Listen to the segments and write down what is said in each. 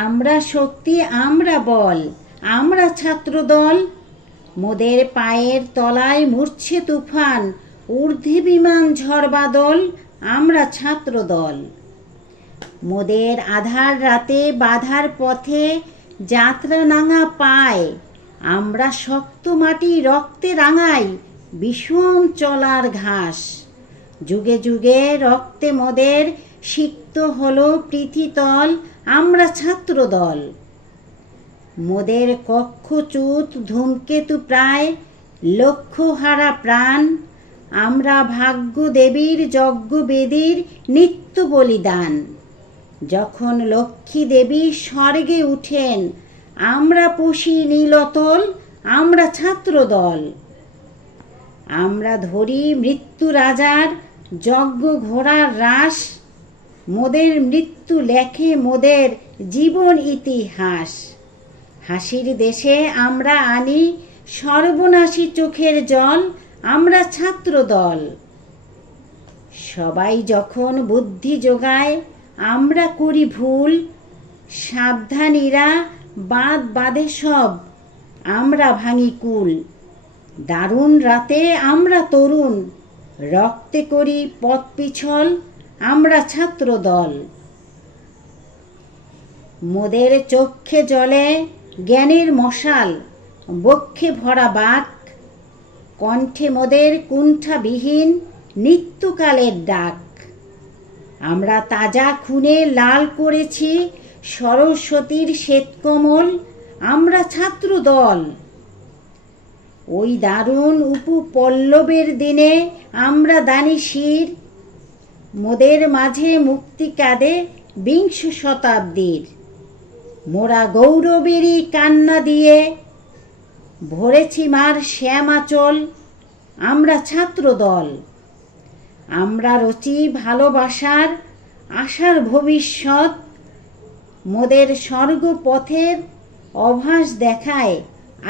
আমরা শক্তি, আমরা বল, আমরা ছাত্রদল। মোদের পায়ের তলায় মুড়ছে তুফান, ঊর্ধ্বে বিমান ঝড় বাদল, আমরা ছাত্রদল। মোদের আধার রাতে বাধার পথে যাত্রা নাঙা পায়, আমরা শক্ত মাটি রক্তে রাঙাই বিষম চলার ঘাস। যুগে যুগে রক্তে মোদের সিক্ত হলো পৃথিতল, আমরা ছাত্রদল। মোদের কক্ষচ্যুত ধূমকেতু প্রায় লক্ষ্যহারা প্রাণ, আমরা ভাগ্য দেবীর যজ্ঞবেদীর নিত্য বলিদান। যখন লক্ষ্মী দেবী স্বর্গে উঠেন, আমরা পশি নীলতল, আমরা ছাত্রদল। আমরা ধরি মৃত্যু রাজার যজ্ঞ ঘোড়ার রাস, মোদের মৃত্যু লেখে মোদের জীবন ইতিহাস। হাসির দেশে আমরা আনি সর্বনাশী চোখের জল, আমরা ছাত্রদল। সবাই যখন বুদ্ধি যোগায়, আমরা করি ভুল, সাবধানীরা বাদ বাদে সব, আমরা ভাঙি কুল। দারুণ রাতে আমরা তরুণ, রক্তে করি পথ পিছল, আমরা ছাত্রদল। মোদের চক্ষে জ্বলে জ্ঞানের মশাল, বক্ষে ভরা বাক, কণ্ঠে মোদের কুণ্ঠাবিহীন নিত্যকালের ডাক। আমরা তাজা খুনে লাল করেছি সরস্বতীর শ্বেতকমল, আমরা ছাত্রদল। ওই দারুণ উপপল্লবের দিনে আমরা দানি শির, মোদের মাঝে মুক্তি কাঁদে বিংশ শতাব্দীর। মোরা গৌরবেরই কান্না দিয়ে ভরেছি মার শ্যামাচল, আমরা ছাত্রদল। আমরা রচি ভালোবাসার আশার ভবিষ্যৎ, মোদের স্বর্গপথের অভাস দেখায়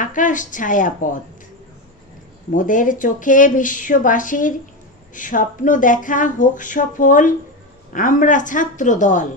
আকাশ ছায়াপথ। মোদের চোখে বিশ্ববাসীর স্বপ্ন দেখা হোক সফল, আমরা ছাত্রদল।